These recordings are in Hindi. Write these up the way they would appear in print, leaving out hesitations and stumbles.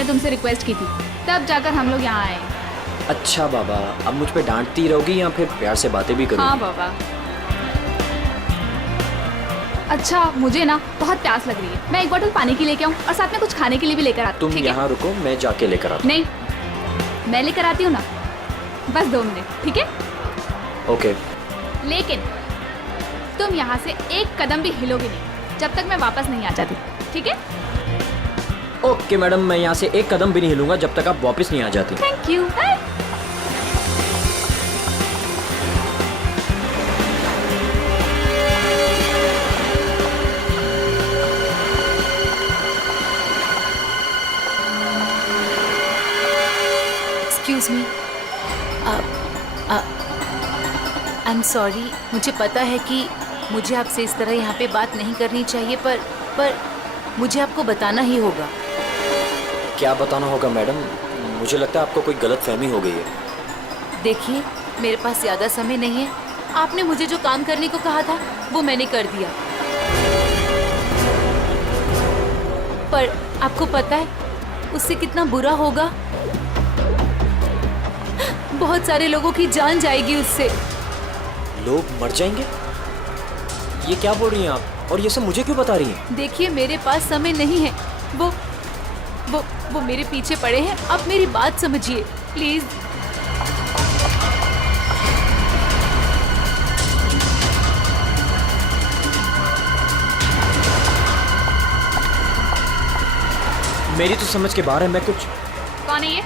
मैंने तुमसे रिक्वेस्ट की थी, तब जाकर हम लोग यहाँ आए। अच्छा बाबा, अब मुझ पे डांटती रहोगी या फिर प्यार से बातें भी करोगी? हाँ बाबा। अच्छा, मुझे ना बहुत प्यास लग रही है, मैं एक बोतल पानी की लेके आऊँ और साथ में कुछ खाने के लिए भी लेकर आती हूँ। तुम यहाँ रुको, मैं जाके लेकर आता हूँ। नहीं, मैं लेकर आती हूँ ना, बस 2 मिनट, ठीक है? ओके। लेकिन तुम यहाँ से एक कदम भी हिलोगे नहीं जब तक मैं वापस नहीं आ जाती, ठीक है? ओके मैडम, मैं यहाँ से एक कदम भी नहीं हिलूंगा जब तक आप वापस नहीं आ जाती। Thank you. Excuse me, I am sorry. मुझे पता है कि मुझे आपसे इस तरह यहाँ पे बात नहीं करनी चाहिए, पर मुझे आपको बताना ही होगा। क्या बताना होगा मैडम? मुझे लगता है आपको कोई गलत फहमी हो गई है। देखिए, मेरे पास ज़्यादा समय नहीं है। आपने मुझे जो काम करने को कहा था वो मैंने कर दिया, पर आपको पता है उससे कितना बुरा होगा? बहुत सारे लोगों की जान जाएगी उससे। लोग मर जाएंगे? ये क्या बोल रही हैं आप? और ये सब मुझे क्यों बता रही हैं? देखिए, मेरे पास समय नहीं है। वो मेरे पीछे पड़े हैं। आप मेरी बात समझिए प्लीज। मेरी तो समझ के बाहर है। मैं कुछ... कौन है ये?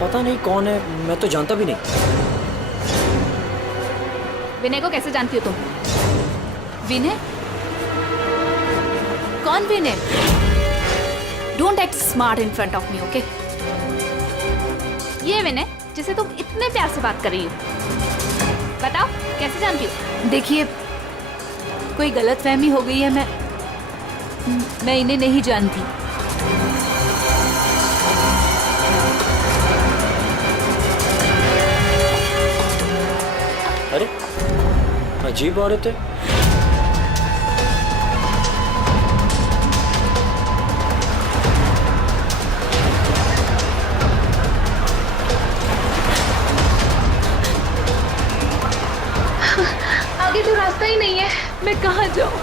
पता नहीं कौन है, मैं तो जानता भी नहीं। विनय को कैसे जानती हो तुम? विनय? कौन Vinay? Don't act smart in front of me, okay? ये विनय जिसे तुम इतने प्यार से बात कर रही हो, बताओ कैसे जानती हो? देखिए, कोई गलतफहमी हो गई है। मैं इन्हें नहीं जानती। अरे, अजीब औरत है। आगे तो रास्ता ही नहीं है, मैं कहाँ जाऊँ?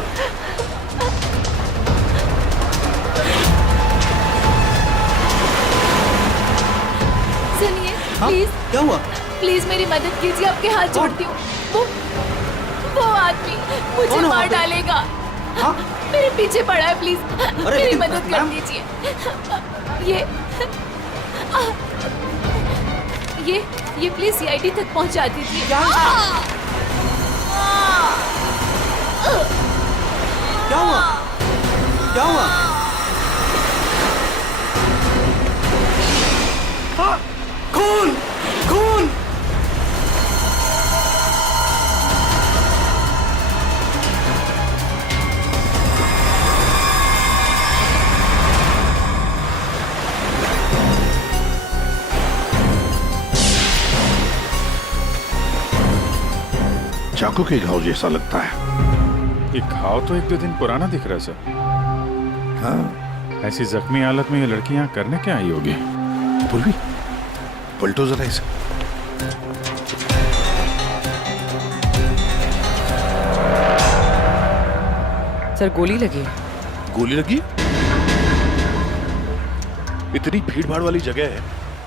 सुनिए, प्लीज। क्या हुआ? प्लीज मेरी मदद कीजिए, आपके हाथ जोड़ती हूँ। वो आदमी मुझे कौन है मार वहाँ पे? डालेगा। हाँ? मेरे पीछे पड़ा है, प्लीज मेरी लेकिन मदद कर मैम- दीजिए। ये प्लीज सीआईडी तक पहुंचा दीजिए। क्या हुआ? क्या हुआ? हाँ, खून! खून! चाकू के घाव जैसा लगता है। ये घाव तो 1-2 दिन पुराना दिख रहा है सर। हाँ, ऐसी जख्मी हालत में ये लड़की यहाँ करने क्या आई होगी? पूर्वी, पलटो जरा इसे। सर, गोली लगी। गोली लगी? इतनी भीड़ भाड़ वाली जगह है,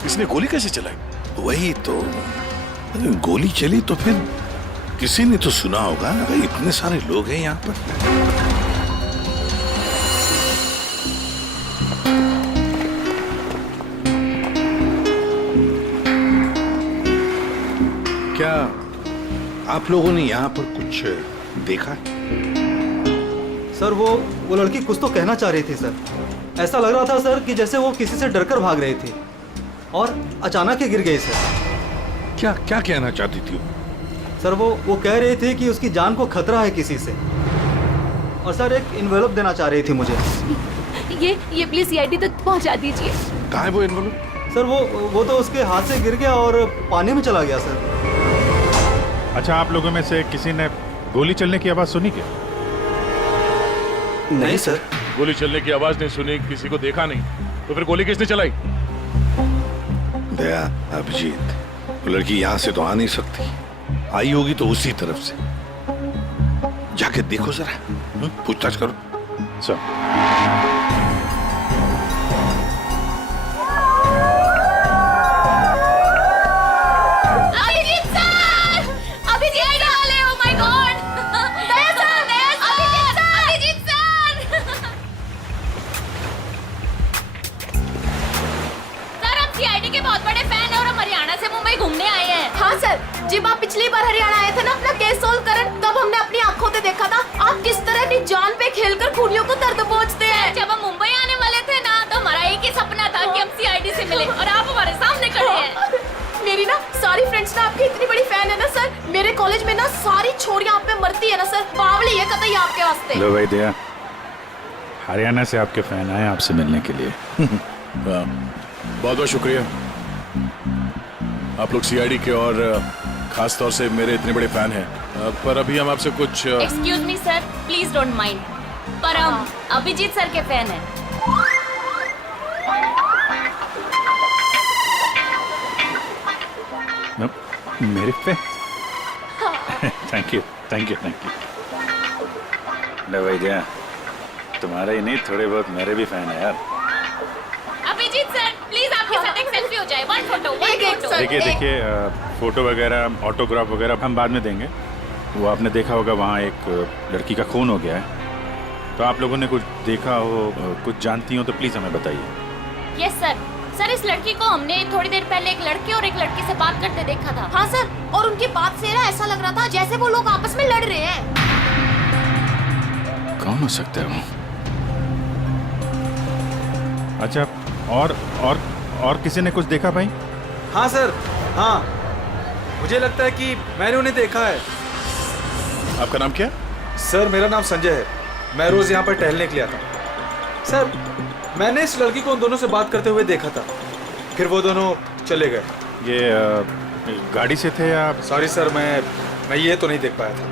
इसने गोली कैसे चलाई? वही तो, अगर गोली चली तो फिर किसी ने तो सुना होगा। अगर इतने सारे लोग हैं यहाँ पर। क्या आप लोगों ने यहाँ पर कुछ देखा? सर, वो लड़की कुछ तो कहना चाह रही थी सर। ऐसा लग रहा था सर कि जैसे वो किसी से डरकर भाग रही थी और अचानक ही गिर गई सर। क्या क्या कहना चाहती थी वो? सर, वो कह रही थी कि उसकी जान को खतरा है किसी से, और सर एक इन्वेलप देना चाह रही थी मुझे। ये प्लीज सीआईडी तक पहुंचा दीजिए। कहाँ है वो एनवलप? सर, वो तो उसके हाथ से गिर गया और पानी में चला गया सर। अच्छा, आप लोगों में से किसी ने गोली चलने की आवाज सुनी क्या? नहीं सर। गोली चलने की आवाज नहीं सुनी, किसी को देखा नहीं, तो फिर गोली किसने चलाई? दया, अभिजीत, वो लड़की यहाँ से तो आ नहीं सकती, आई होगी तो उसी तरफ से। जाके देखो जरा, पूछताछ करो। Sir Abhijeet sir! अभिजीत वाले, oh my God! Daya sir! Abhijeet sir! Sir, हम सीआईडी के बहुत बड़े फैन हैं और हम हरियाणा से मुंबई घूमने आए हैं। हाँ सर, जब आप पिछली बार हरियाणा आए थे ना अपना केस सोल्व करने, तब हमने अपनी आंखों से देखा था आप किस तरह अपनी जान पे खेलकर खूनियों को दर्द पहुंचते हैं। जब हम मुंबई आने वाले थे ना, तो हमारा एक ही सपना था कि हम सीआईडी से मिले, और आप हमारे सामने खड़े हैं। मेरी ना सारी फ्रेंड्स ना आपकी इतनी बड़ी फैन है ना सर, मेरे कॉलेज में ना सारी छोरियां आप पे मरती है ना सर, बावली है कतई आपके वास्ते। लो भाई दया, हरियाणा से आपके फैन आए आपसे मिलने के लिए। बहुत बहुत शुक्रिया, आप लोग सीआईडी के और खास तौर से मेरे इतने बड़े फैन हैं। पर अभी हम आपसे कुछ excuse me sir, please don't mind, पर हम अभिजीत सर के फैन हैं। मेरे fan? Thank you thank you thank you. लो भाई दया, तुम्हारे ही नहीं थोड़े बहुत मेरे भी फैन है यार। अभिजीत सर, प्लीज आपके साथ एक सेल्फी हो जाए, वन फोटो। देखिए देखिए, फोटो वगैरह, ऑटोग्राफ वगैरह हम बाद में देंगे। वो आपने देखा होगा वहाँ एक लड़की का खून हो गया है, तो आप लोगों ने कुछ देखा हो, कुछ जानती हो तो प्लीज़ हमें बताइए। Yes sir. सर, इस लड़की को हमने थोड़ी देर पहले एक लड़के और एक लड़की से बात करते देखा था। हाँ सर, और उनकी बात से ना ऐसा लग रहा था जैसे वो लोग आपस में लड़ रहे हैं। कौन हो सकता है वो? अच्छा, और किसी ने कुछ देखा भाई? हाँ सर, हाँ, मुझे लगता है कि मैंने उन्हें देखा है। आपका नाम क्या? सर, मेरा नाम संजय है, मैं रोज यहाँ पर टहलने के लिए आता हूँ। सर, मैंने इस लड़की को उन दोनों से बात करते हुए देखा था, फिर वो दोनों चले गए। ये गाड़ी से थे या? सॉरी सर, मैं ये तो नहीं देख पाया था।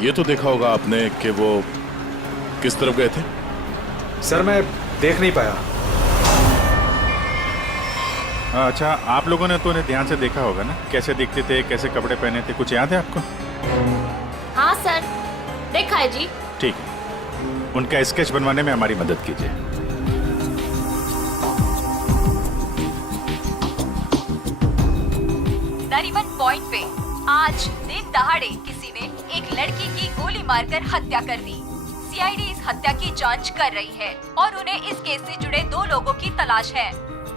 ये तो देखा होगा आपने कि वो किस तरफ गए थे? सर, मैं देख नहीं पाया। अच्छा, आप लोगों ने तो उन्हें ध्यान से देखा होगा ना, कैसे दिखते थे, कैसे कपड़े पहने थे, कुछ याद है आपको? हाँ सर, देखा है जी। ठीक है, उनका स्केच बनवाने में हमारी मदद कीजिए। नरीमन पॉइंट पे आज दिन दहाड़े किसी ने एक लड़की की गोली मारकर हत्या कर दी। सीआईडी इस हत्या की जांच कर रही है और उन्हें इस केस से जुड़े 2 लोगों की तलाश है।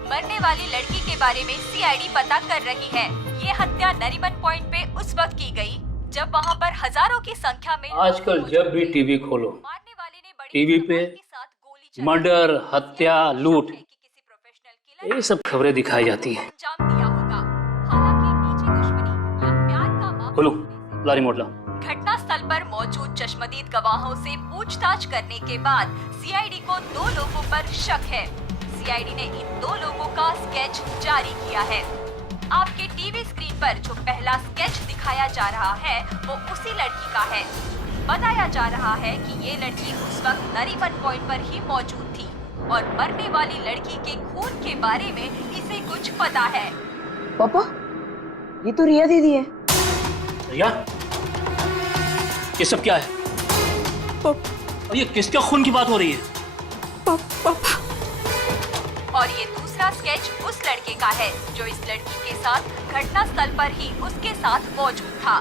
मरने वाली लड़की के बारे में सीआईडी पता कर रही है। ये हत्या नरीमन पॉइंट पे उस वक्त की गई जब वहाँ पर हजारों की संख्या में आजकल जब भी टीवी खोलो, मारने वाले ने बड़ी टीवी पे धमाके के साथ गोली चलाई। मर्डर, हत्या, लूट, किसी प्रोफेशनल किलर ये सब खबरें दिखाई जाती हैं। अंजाम दिया होगा। हालांकि निजी दुश्मनी या प्यार का मामला खोलो, होने से ला रिमोट ला। घटना स्थल पर मौजूद चश्मदीद गवाहों से पूछताछ करने के बाद सीआईडी को 2 लोगों पर शक है। सीआईडी ने इन 2 लोगों का स्केच जारी किया है। आपके टीवी स्क्रीन पर जो पहला स्केच दिखाया जा रहा है वो उसी लड़की का है। बताया जा रहा है कि ये लड़की उस वक्त नरीमन पॉइंट पर ही मौजूद थी और मरने वाली लड़की के खून के बारे में इसे कुछ पता है। पापा, ये तो रिया दीदी है। रिया, ये सब क्या है? और ये किसके खून की बात हो रही है? और ये दूसरा स्केच उस लड़के का है जो इस लड़की के साथ घटना स्थल पर ही उसके साथ मौजूद था।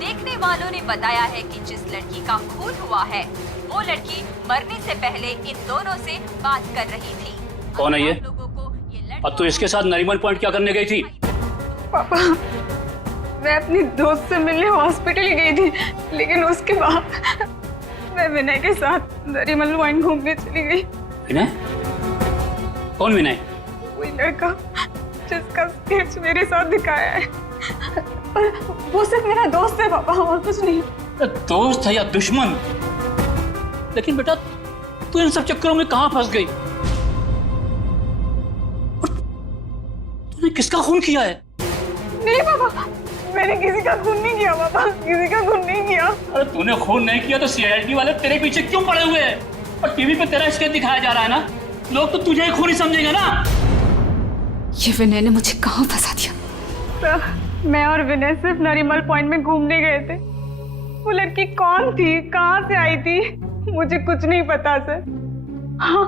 देखने वालों ने बताया है कि जिस लड़की का खून हुआ है वो लड़की मरने से पहले इन दोनों से बात कर रही थी। कौन है ये? लोगों को ये लड़की और तू इसके साथ नरीमन पॉइंट क्या करने गई थी? पापा, मैं अपनी दोस्त से मिलने हॉस्पिटल गई थी, लेकिन उसके बाद मैं विनय के साथ नरीमन पॉइंट घूमने चली गई। विनय? कौन विनय? वही लड़का जिसका स्केच मेरे साथ दिखाया है, पर वो सिर्फ मेरा दोस्त है पापा, और कुछ नहीं। दोस्त है या दुश्मन? लेकिन बेटा, तू इन सब चक्करों में कहां फंस गई? तूने किसका खून किया है? नहीं पापा, मैंने किसी का खून नहीं किया पापा, किसी का खून नहीं किया। अरे तूने खून नहीं किया तो सीआईडी वाले तेरे पीछे क्यों पड़े हुए हैं? और टीवी पे तेरा स्केच दिखाया जा रहा है ना, लोग तो तुझे ही खूनी समझेंगे ना। ये विनय ने मुझे कहाँ फंसा दिया? सर, मैं और विनय सिर्फ नरीमल पॉइंट में घूमने गए थे। वो लड़की कौन थी, कहाँ से आई थी, मुझे कुछ नहीं पता सर। हाँ,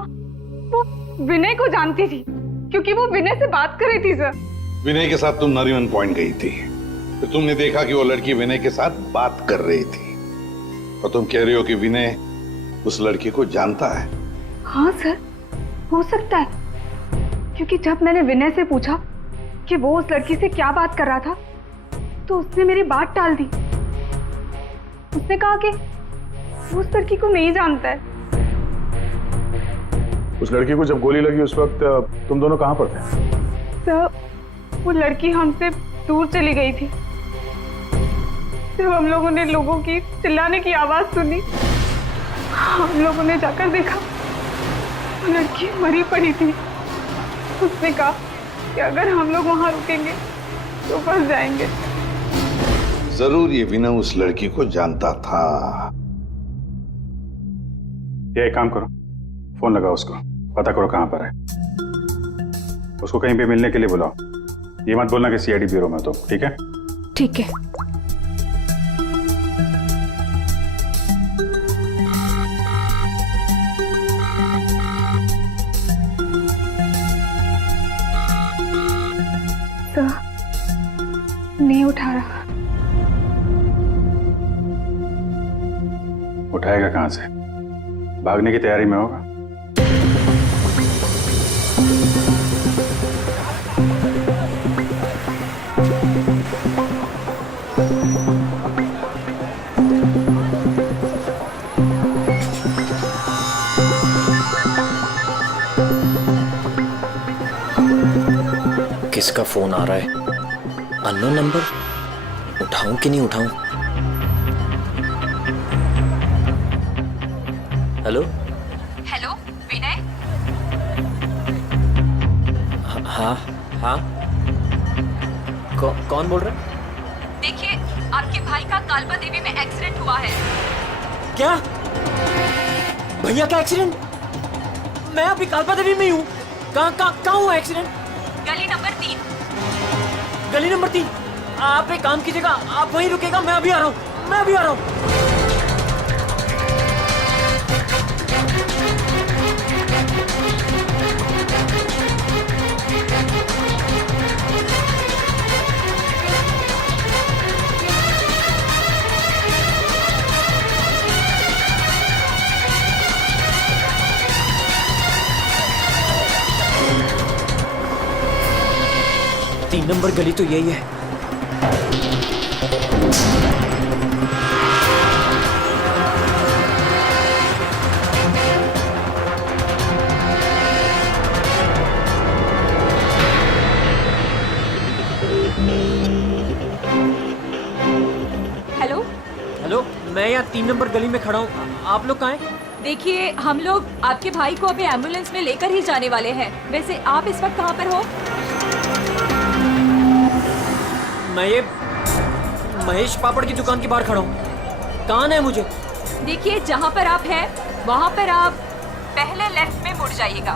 वो विनय को जानती थी क्योंकि वो विनय से बात कर रही थी सर। विनय के साथ तुम नरीमन पॉइंट गई थी, फिर तुमने देखा कि वो लड़की विनय के साथ बात कर रही थी, और तुम कह रही हो कि विनय उस लड़की को जानता है। हाँ सर, हो सकता है, क्योंकि जब मैंने विनय से पूछा कि वो उस लड़की से क्या बात कर रहा था तो उसने मेरी बात टाल दी। उसने कहा कि वो उस लड़की को नहीं जानता है। उस लड़की को जब गोली लगी उस वक्त तुम दोनों कहाँ पर थे? सर, वो लड़की हमसे दूर चली गई थी। जब हम लोगों ने लोगों की चिल्लाने की आवाज सुनी, हम लोगों ने जाकर देखा वो लड़की मरी पड़ी थी। उसने कहा कि अगर हम लोग वहां रुकेंगे तो फंस जाएंगे। जरूर ये विनय उस लड़की को जानता था। ये एक काम करो, फोन लगाओ उसको, पता करो कहाँ पर है। उसको कहीं भी मिलने के लिए बुलाओ। ये मत बोलना कि सीआईडी ब्यूरो में तो, ठीक है? ठीक है। सर, नहीं उठा रहा। उठाएगा कहाँ से? भागने की तैयारी में होगा। किसका फोन आ रहा है? Unknown number? उठाऊं कि नहीं उठाऊं? हेलो? हेलो विनय, हाँ हाँ, कौन बोल रहा है? देखिए आपके भाई का कालबा देवी में एक्सीडेंट हुआ है। क्या? भैया का एक्सीडेंट? मैं अभी कालबा देवी में ही हूँ। कहाँ हुआ एक्सीडेंट? गली नंबर 3। गली नंबर 3? आप एक काम कीजिएगा, आप वहीं रुकेगा, मैं अभी आ रहा हूँ, मैं अभी आ रहा हूँ। तीन नंबर गली तो यही है। हेलो हेलो, मैं यहाँ 3 नंबर गली में खड़ा हूँ। आप लोग कहाँ हैं? देखिए हम लोग आपके भाई को अभी एम्बुलेंस में लेकर ही जाने वाले हैं। वैसे आप इस वक्त कहाँ पर हो? मैं ये महेश पापड़ की दुकान के बाहर खड़ा हूँ। कहाँ है मुझे? देखिए जहाँ पर आप हैं वहाँ पर आप पहले लेफ्ट में मुड़ जाइएगा,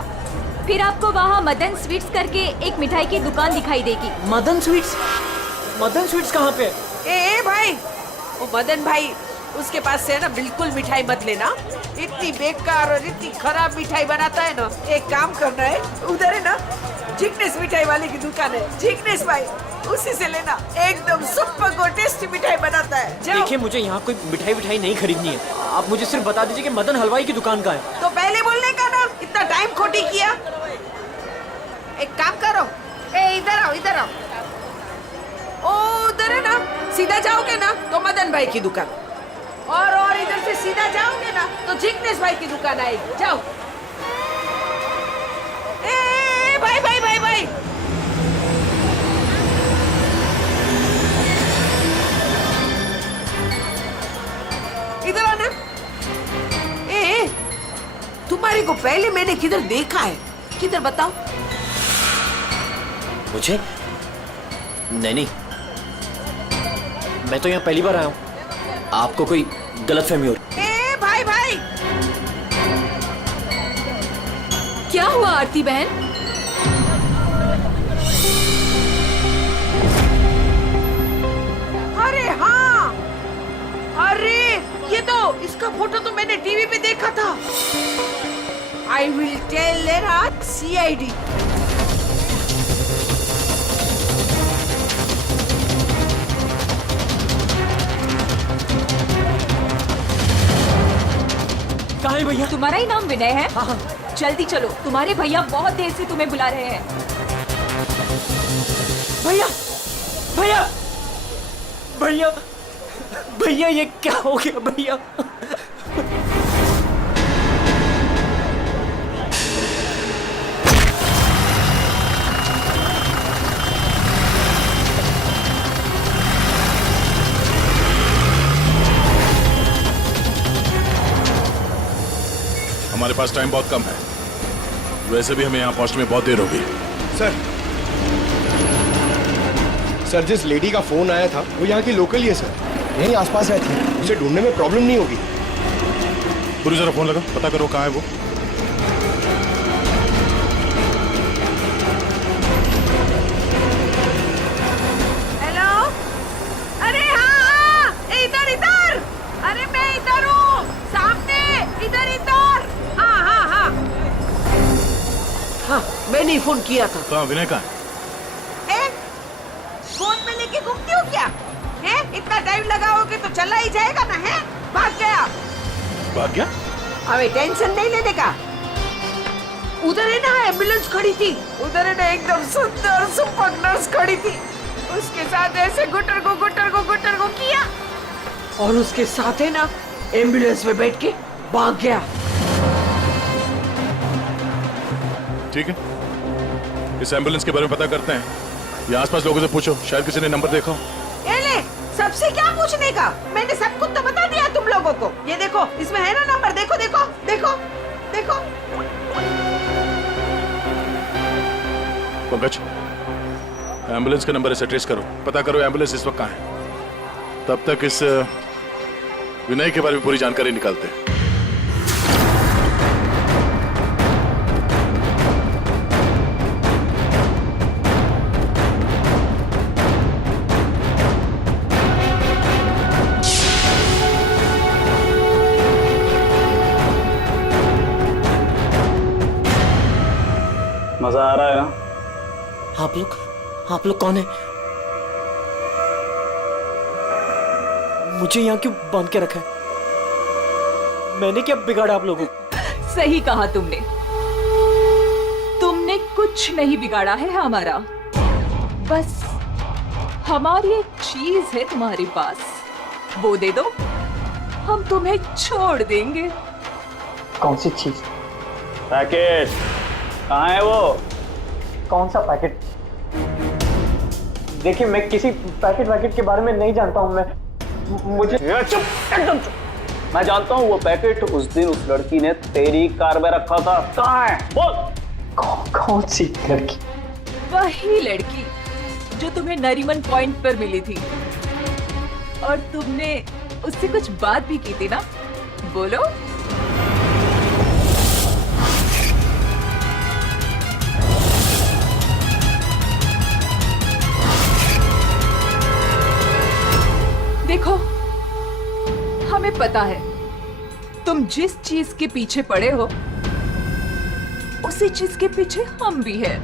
फिर आपको वहाँ मदन स्वीट्स करके एक मिठाई की दुकान दिखाई देगी। मदन स्वीट्स? मदन स्वीट्स कहाँ पे? ए भाई, वो मदन भाई, उसके पास से ना बिल्कुल मिठाई मत लेना। इतनी बेकार और इतनी खराब मिठाई बनाता है ना। एक काम करना है, उधर है ना जिग्नेश मिठाई वाले की दुकान है, जिग्नेश भाई, उसी से लेना। एकदम सुपर को टेस्टी मिठाई बनाता है। देखिए मुझे यहाँ कोई मिठाई नहीं खरीदनी है। आप मुझे सिर्फ बता दीजिए कि मदन हलवाई की दुकान कहाँ है। तो पहले बोलने का ना, इतना टाइम खोटी किया। एक काम करो, ए इधर आओ, इधर आओ। ओ उधर है ना, सीधा जाओगे ना तो मदन भाई की दुकान, और इधर से सीधा जाओगे ना तो जिग्नेश भाई की दुकान आएगी। जाओ। ए भाई भाई भाई भाई, इधर आना। ए तुम्हारे को पहले मैंने किधर देखा है? किधर बताओ मुझे? नहीं, मैं तो यहाँ पहली बार आया हूँ। आपको कोई गलतफहमी हो रही। ए भाई भाई, क्या हुआ आरती बहन? अरे हाँ, अरे ये तो, इसका फोटो तो मैंने टीवी पे देखा था। I will tell CID। कहाँ है भैया? तुम्हारा ही नाम विनय है? हाँ। जल्दी चलो, तुम्हारे भैया बहुत देर से तुम्हें बुला रहे हैं। भैया भैया भैया भैया, ये क्या हो गया भैया? हमारे पास टाइम बहुत कम है, वैसे भी हमें यहाँ पहुंचने में बहुत देर होगी। सर, जिस लेडी का फोन आया था वो यहाँ की लोकल ही है सर, यहीं आसपास रहती है, उसे ढूंढने में प्रॉब्लम नहीं होगी। पूरी जरा फोन लगा, पता करो कहाँ है वो। हेलो, अरे हाँ, इधर इधर, अरे मैं इधर हूँ, सामने, इधर इधर। हाँ हाँ हाँ हाँ, मैंने ही फोन किया था। कहाँ विनय कहाँ है? फोन में लेके घूमती हो क्या? है? इतना टाइम लगाओगे तो चला ही जाएगा ना, है? भाग गया। भाग गया? अबे टेंशन नहीं लेने का। उधर है ना एम्बुलेंस खड़ी थी, उधर है ना एकदम सुंदर सुपर नर्स खड़ी थी, उसके साथ ऐसे गुटर को किया और उसके साथ है ना एम्बुलेंस में बैठ के भाग गया। ठीक है, इस एम्बुलेंस के बारे में पता करते हैं। ये आसपास लोगों से पूछो, शायद किसी ने नंबर देखा हो। ले, सबसे क्या पूछने का? मैंने सब कुछ तो बता दिया तुम लोगों को। ये देखो, इसमें है ना नंबर, देखो देखो देखो देखो। पंकज, एम्बुलेंस का नंबर इसे ट्रेस करो, पता करो एम्बुलेंस इस वक्त कहाँ है। तब तक इस विनय के बारे में पूरी जानकारी निकालते हैं। मजा आ रहा है ना? आप लोग कौन है? मुझे यहाँ क्यों बांध के रखा है? मैंने क्या बिगाड़ा आप लोगों को? सही कहा तुमने, तुमने कुछ नहीं बिगाड़ा है हमारा। बस हमारी एक चीज है तुम्हारे पास, वो दे दो, हम तुम्हें छोड़ देंगे। कौन सी चीज? पैकेट कहाँ है वो? कौन सा पैकेट? देखिए, मैं किसी पैकेट के बारे में नहीं जानता हूँ। मुझे चुप, एकदम चुप। मैं जानता हूँ वो पैकेट उस दिन उस लड़की ने तेरी कार में रखा था। कहाँ है बोल? कौन सी लड़की? वही लड़की जो तुम्हें नरीमन पॉइंट पर मिली थी और तुमने उससे कुछ बात भी की थी ना, बोलो। देखो, हमें पता है तुम जिस चीज के पीछे पड़े हो उसी चीज के पीछे हम भी हैं।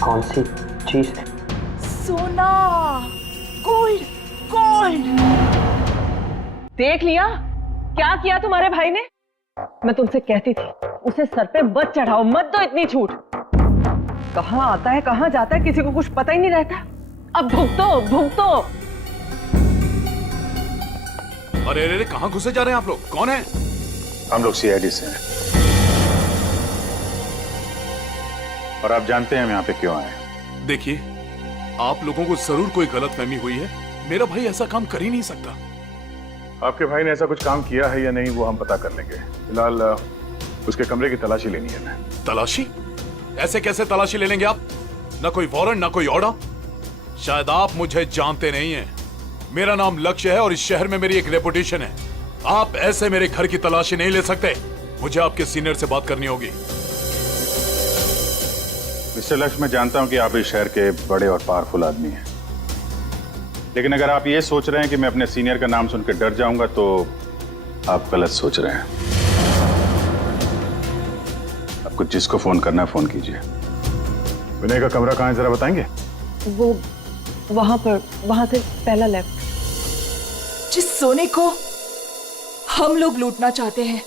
कौन सी चीज? सोना, गोल्ड, गोल्ड। देख लिया क्या किया तुम्हारे भाई ने? मैं तुमसे कहती थी उसे सर पे मत चढ़ाओ, मत दो इतनी छूट। कहाँ आता है कहाँ जाता है किसी को कुछ पता ही नहीं रहता। अब भुगतो भुगतो। अरे अरे कहाँ घुसे जा रहे हैं आप लोग? कौन है? हम लोग CID से हैं और आप जानते हैं हम यहाँ पे क्यों आए। देखिए, आप लोगों को जरूर कोई गलतफहमी हुई है। मेरा भाई ऐसा काम कर ही नहीं सकता। आपके भाई ने ऐसा कुछ काम किया है या नहीं वो हम पता कर लेंगे। फिलहाल उसके कमरे की तलाशी लेनी है। मैं तलाशी? ऐसे कैसे तलाशी ले लेंगे आप? ना कोई वारंट, ना कोई ऑर्डर। शायद आप मुझे जानते नहीं हैं। मेरा नाम लक्ष्य है और इस शहर में मेरी एक रेपुटेशन है। आप ऐसे मेरे घर की तलाशी नहीं ले सकते। मुझे आपके सीनियर से बात करनी होगी। मिस्टर लक्ष्य, मैं जानता हूं कि आप इस शहर के बड़े और पावरफुल आदमी हैं, लेकिन अगर आप ये सोच रहे हैं कि मैं अपने सीनियर का नाम सुनकर डर जाऊंगा तो आप गलत सोच रहे हैं। आपको जिसको फोन करना है फोन कीजिए। विनय का कमरा कहाँ है जरा बताएंगे? वो वहां पर, वहां से पहला लेफ्ट। जिस सोने को हम लोग लूटना चाहते हैं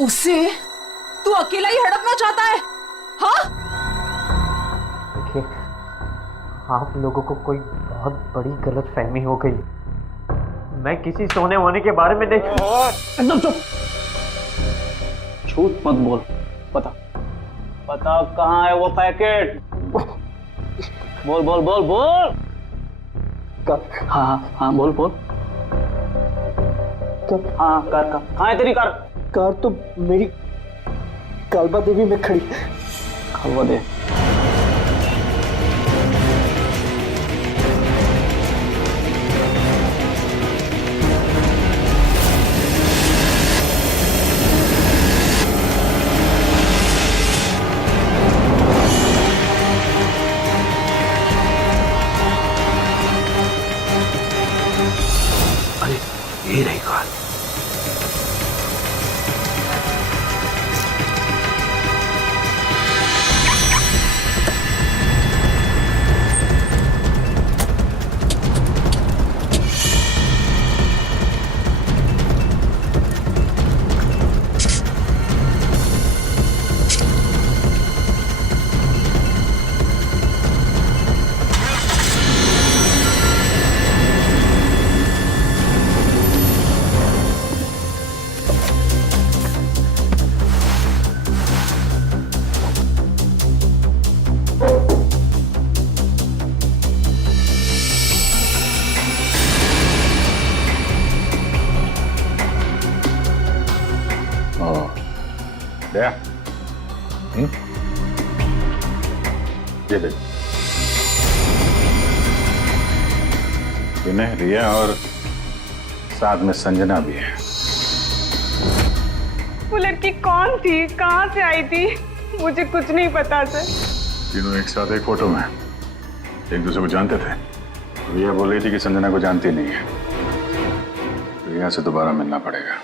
उसे तू अकेला ही हड़पना चाहता है? हाँ? देखिए, आप लोगों को कोई बहुत बड़ी गलतफहमी हो गई। मैं किसी सोने वोने के बारे में नहीं। एकदम चुप, झूठ मत बोल। बता बता कहाँ है वो पैकेट? बोल बोल बोल बोल। हाँ हाँ हाँ बोल बोल। हाँ कार का कहाँ है तेरी कार? कार तो मेरी कालबा देवी में खड़ी। कालबा देवी? ये रही कार। दया, ये देख, विनय, रिया और साथ में संजना भी है। वो लड़की कौन थी, कहाँ से आई थी? मुझे कुछ नहीं पता सर। तीनों एक साथ एक फोटो में एक दूसरे को जानते थे। रिया बोल रही थी कि संजना को जानती नहीं है। रिया से दोबारा मिलना पड़ेगा।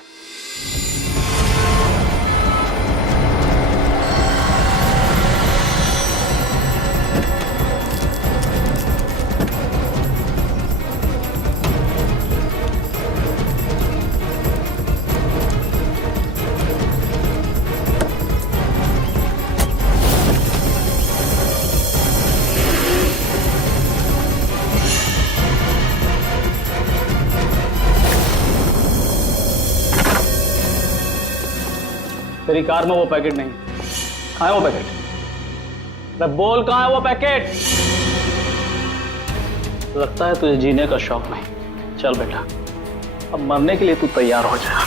तेरी कार में वो पैकेट नहीं। कहाँ है वो पैकेट? मैं बोल कहाँ है वो पैकेट? लगता है तुझे जीने का शौक नहीं। चल बेटा, अब मरने के लिए तू तैयार हो जा।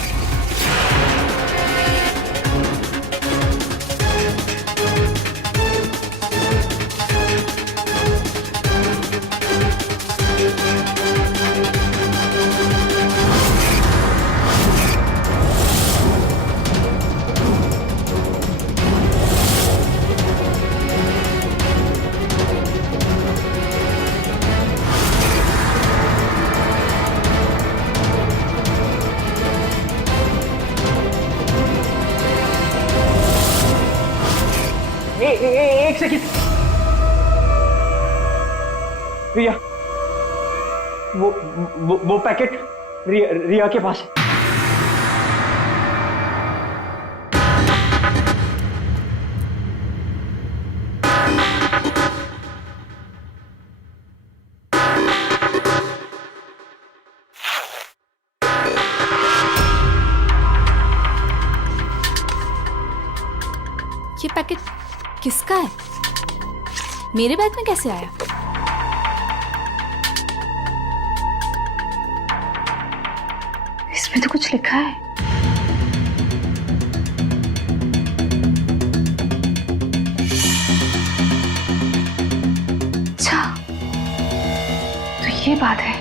एक सेकंड। रिया, वो पैकेट रिया के पास है। ये पैकेट किसका है? मेरे बैग में कैसे आया? इसमें तो कुछ लिखा है। अच्छा, बात है,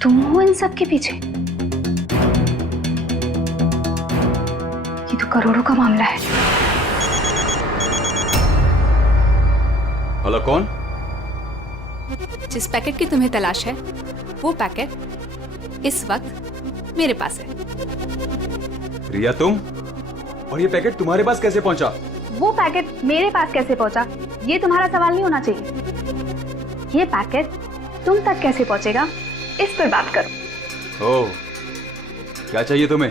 तुम हो इन सब के पीछे? ये तो करोड़ों का मामला है। हेलो, कौन? जिस पैकेट की तुम्हें तलाश है वो पैकेट इस वक्त मेरे पास है। रिया, तुम? और ये पैकेट तुम्हारे पास कैसे पहुंचा? वो पैकेट मेरे पास कैसे पहुंचा ये तुम्हारा सवाल नहीं होना चाहिए। ये पैकेट तुम तक कैसे पहुंचेगा इस पर बात करो। ओह, क्या चाहिए तुम्हें?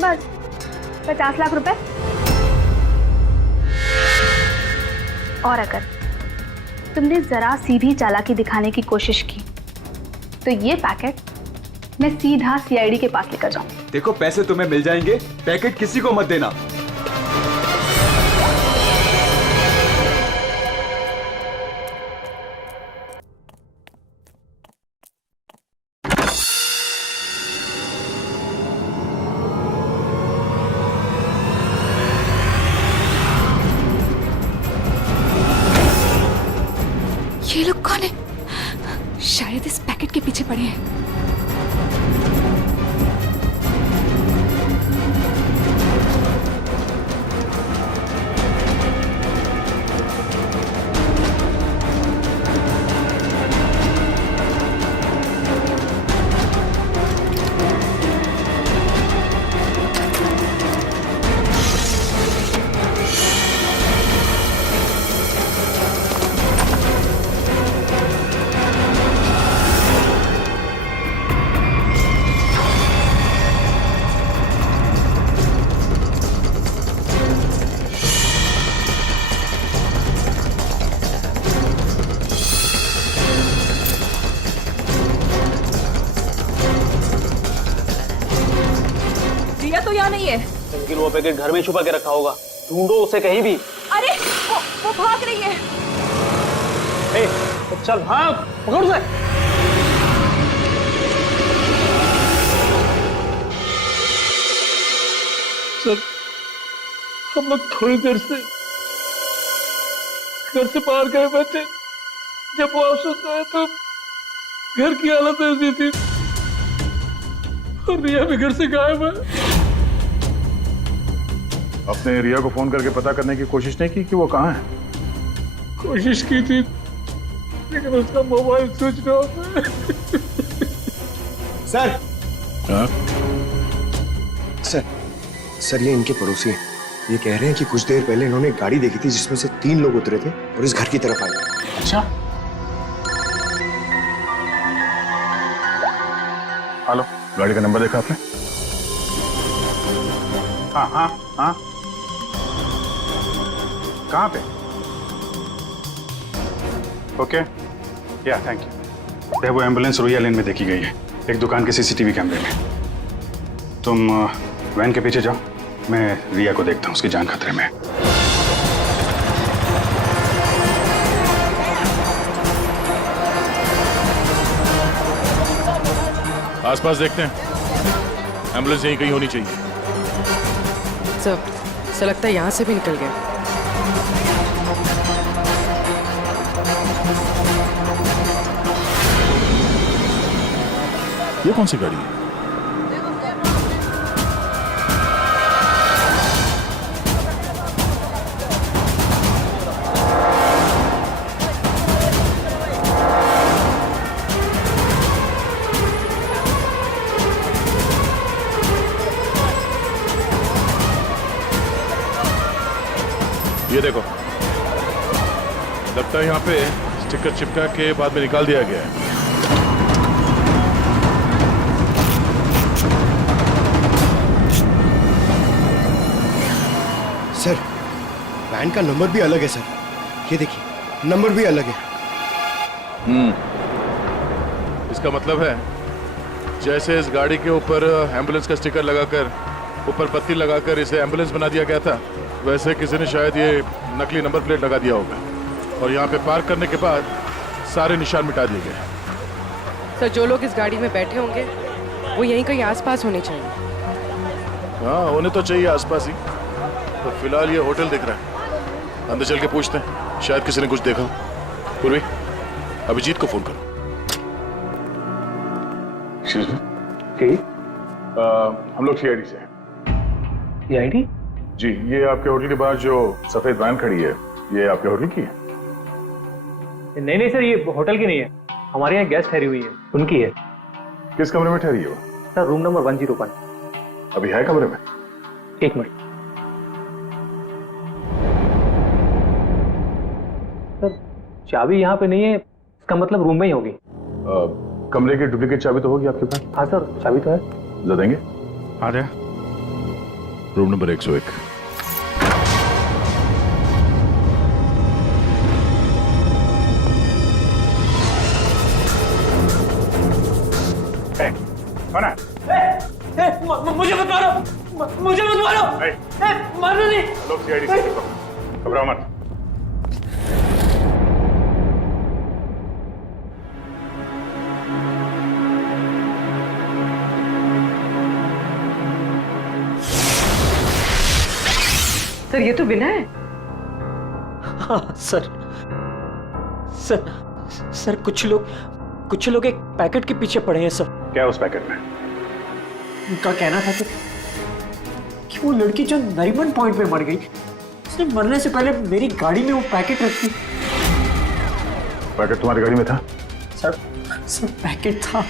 बस 50 लाख रुपए। और अगर तुमने जरा सी भी चालाकी दिखाने की कोशिश की तो ये पैकेट मैं सीधा सीआईडी के पास लेकर जाऊं। देखो, पैसे तुम्हें मिल जाएंगे, पैकेट किसी को मत देना। ये लोग कौन है? शायद इस पैकेट के पीछे पड़े हैं। तो यहाँ नहीं है, लेकिन वो पैकेट घर में छुपा के रखा होगा। ढूंढो उसे कहीं भी। अरे वो भाग रही है। ए, तो चल भाग, पकड़ उसे। सर, हम लोग थोड़ी देर से घर से बाहर गए हुए थे। जब वापस आए तो घर की हालत ऐसी थी और रिया भी घर से गायब है। अपने रिया को फोन करके पता करने की कोशिश नहीं की कि वो कहाँ है? कोशिश की थी लेकिन उसका मोबाइल स्विच ऑफ है। सर। हाँ? सर, ये इनके पड़ोसी हैं। ये कह रहे हैं कि कुछ देर पहले इन्होंने एक गाड़ी देखी थी जिसमें से 3 लोग उतरे थे और इस घर की तरफ आए। अच्छा। हेलो, गाड़ी का नंबर देखा आपने? हाँ हाँ हाँ, कहाँ पे? ओके, या थैंक यू। वो एम्बुलेंस रोहिया लेन में देखी गई है, एक दुकान के सीसीटीवी कैमरे में। तुम वैन के पीछे जाओ, मैं रिया को देखता हूँ, उसकी जान खतरे में है। आसपास देखते हैं, एम्बुलेंस यहीं कहीं होनी चाहिए। सर, लगता है यहाँ से भी निकल गया। ये कौन सी गाड़ी है? ये देखो, लगता है यहाँ पे स्टिकर चिपका के बाद में निकाल दिया गया है। सर, वैन का नंबर भी अलग है सर। ये देखिए, नंबर भी अलग है। इसका मतलब है जैसे इस गाड़ी के ऊपर एम्बुलेंस का स्टिकर लगाकर, ऊपर पत्ती लगाकर इसे एम्बुलेंस बना दिया गया था, वैसे किसी ने शायद ये नकली नंबर प्लेट लगा दिया होगा और यहाँ पे पार्क करने के बाद सारे निशान मिटा दिए गए। सर, जो लोग इस गाड़ी में बैठे होंगे वो यहीं कहीं आसपास होने चाहिए। हाँ, होने तो चाहिए आसपास ही। तो फिलहाल ये होटल दिख रहा है, अंदर चल के पूछते हैं, शायद किसी ने कुछ देखा। पूर्वी, अभिजीत को फोन करो। हम लोग सीआईडी से हैं। सीआईडी? जी, ये आपके होटल के बाहर जो सफेद वैन खड़ी है, ये आपके होटल की है? नहीं सर, ये होटल की नहीं है, हमारे यहाँ गेस्ट ठहरी हुई है, उनकी है। किस कमरे में ठहरी है वो? Sir room number 101। अभी है कमरे में? एक मिनट सर, चाबी यहाँ पे नहीं है, इसका मतलब रूम में ही होगी। कमरे की डुप्लीकेट चाबी तो होगी आपके पास? हाँ सर, चाबी तो है। ला देंगे? आ जाए। Room number 101। कौन है? मुझे मत मारो, मुझे मत मारो, मारो नहीं। लोग सीआईडी से, घबराओ मत। सर ये तो विनय है। हाँ सर, सर कुछ लोग एक पैकेट के पीछे पड़े हैं सर। क्या उस पैकेट में? उनका कहना था कि वो लड़की जो नरीमन पॉइंट पे मर गई, उसने मरने से पहले मेरी गाड़ी में वो पैकेट रखी। पैकेट तुम्हारी गाड़ी में था? सर पैकेट था।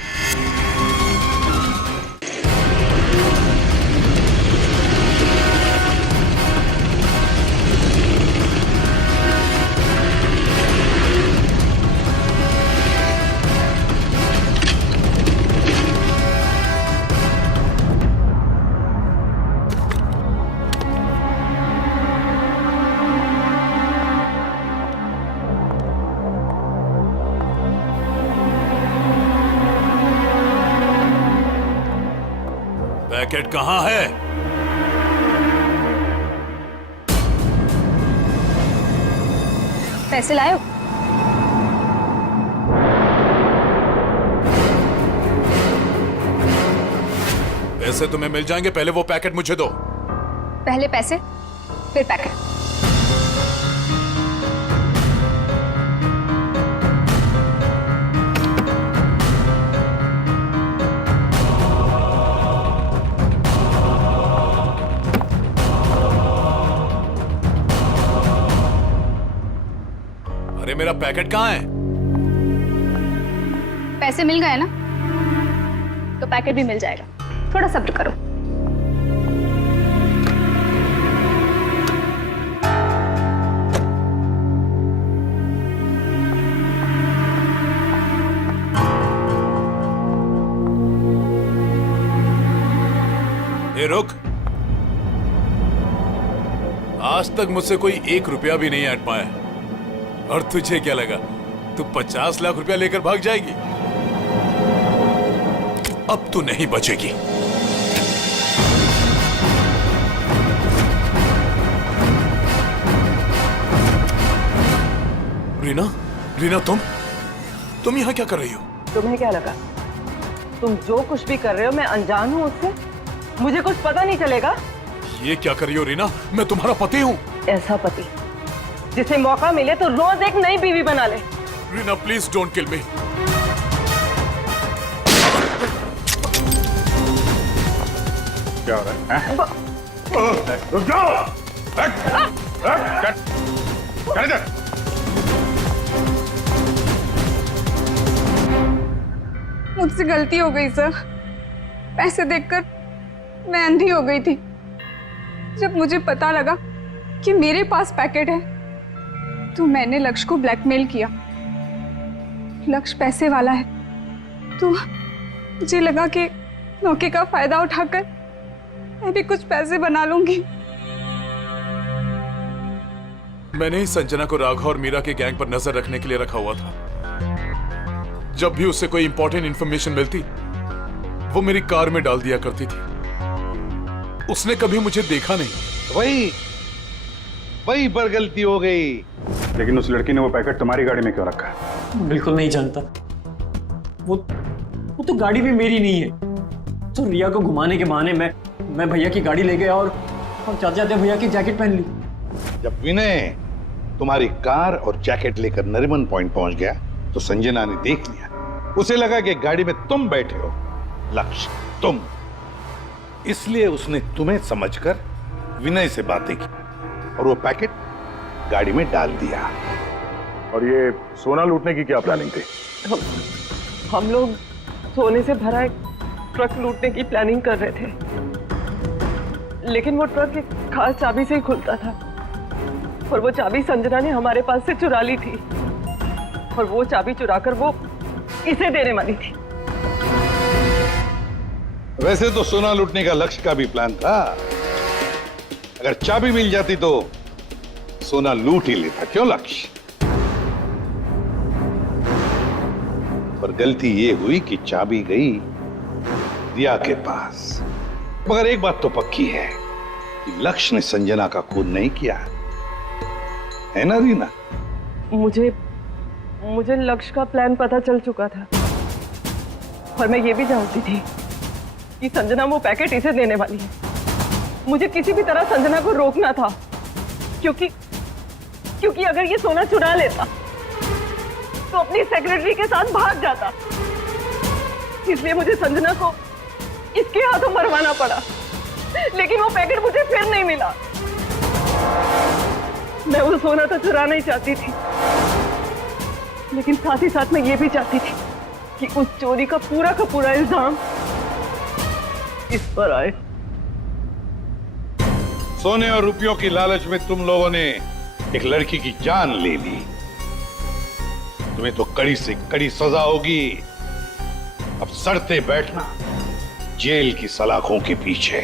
पैकेट कहाँ है? पैसे लाए हो? पैसे तुम्हें मिल जाएंगे, पहले वो पैकेट मुझे दो। पहले पैसे फिर पैकेट। अरे मेरा पैकेट कहाँ है? पैसे मिल गए ना, तो पैकेट भी मिल जाएगा। थोड़ा सब्र करो। ए रुक, आज तक मुझसे कोई 1 रुपया भी नहीं ऐंठ पाया, और तुझे क्या लगा तू 50 लाख रुपया लेकर भाग जाएगी? अब तू नहीं बचेगी। रीना तुम यहाँ क्या कर रही हो? तुम्हें क्या लगा तुम जो कुछ भी कर रहे हो मैं अनजान हूँ उससे? मुझे कुछ पता नहीं चलेगा? ये क्या कर रही हो रीना? मैं तुम्हारा पति हूँ। ऐसा पति जिसे मौका मिले तो रोज एक नई बीवी बना ले। रीना प्लीज डोंट किल मी। क्या हो रहा है? रुक जाओ! मुझसे गलती हो गई सर। पैसे देखकर मैं अंधी हो गई थी। जब मुझे पता लगा कि मेरे पास पैकेट है तो मैंने लक्ष्य को ब्लैकमेल किया। लक्ष्य पैसे वाला है तो मुझे लगा कि मौके का फायदा उठाकर मैं भी कुछ पैसे बना लूंगी। मैंने ही संजना को राघव और मीरा के गैंग पर नजर रखने के लिए रखा हुआ था। जब भी उससे कोई इंपॉर्टेंट इंफॉर्मेशन मिलती वो मेरी कार में डाल दिया करती थी। उसने कभी मुझे देखा नहीं। वही पर गलती हो गई। लेकिन उस लड़की ने वो पैकेट तुम्हारी गाड़ी में क्यों रखा है? बिल्कुल नहीं जानता। वो तो गाड़ी भी मेरी नहीं है। तो रिया को घुमाने के बहाने मैं भैया की गाड़ी ले गया और जाते जाते भैया की जैकेट पहन ली। जब विनय तुम्हारी कार और जैकेट लेकर नरीमन पॉइंट पहुंच गया तो संजना ने देख लिया। उसे लगा कि गाड़ी में तुम बैठे हो, लक्ष्य तुम, इसलिए उसने तुम्हें समझकर विनय से बातें की और वो पैकेट गाड़ी में डाल दिया। और ये सोना लूटने की क्या प्लानिंग थी? हम लोग सोने से भरा एक ट्रक लूटने की प्लानिंग कर रहे थे, लेकिन वो ट्रक एक खास चाबी से ही खुलता था और वो चाबी संजना ने हमारे पास से चुरा ली थी और वो चाबी चुराकर वो इसे देने वाली थी। वैसे तो सोना लूटने का लक्ष्य का भी प्लान था। अगर चाबी मिल जाती तो सोना लूट ही लेता, क्यों लक्ष्य? पर गलती ये हुई कि चाबी गई रिया के पास। मगर एक बात तो पक्की है कि लक्ष्य ने संजना का खून नहीं किया, है ना रीना? मुझे लक्ष्य का प्लान पता चल चुका था और मैं ये भी जानती थी कि संजना वो पैकेट इसे देने वाली है। मुझे किसी भी तरह संजना को रोकना था, क्योंकि अगर ये सोना चुरा लेता तो अपनी सेक्रेटरी के साथ भाग जाता। इसलिए मुझे संजना को इसके हाथों मरवाना पड़ा, लेकिन वो पैकेट मुझे फिर नहीं मिला। मैं वो सोना तो चुराना ही चाहती थी, लेकिन साथ ही साथ मैं ये भी चाहती थी कि उस चोरी का पूरा इल्जाम इस पर आए। सोने और रुपयों की लालच में तुम लोगों ने एक लड़की की जान ले ली। तुम्हें तो कड़ी से कड़ी सजा होगी। अब सड़ते बैठना जेल की सलाखों के पीछे।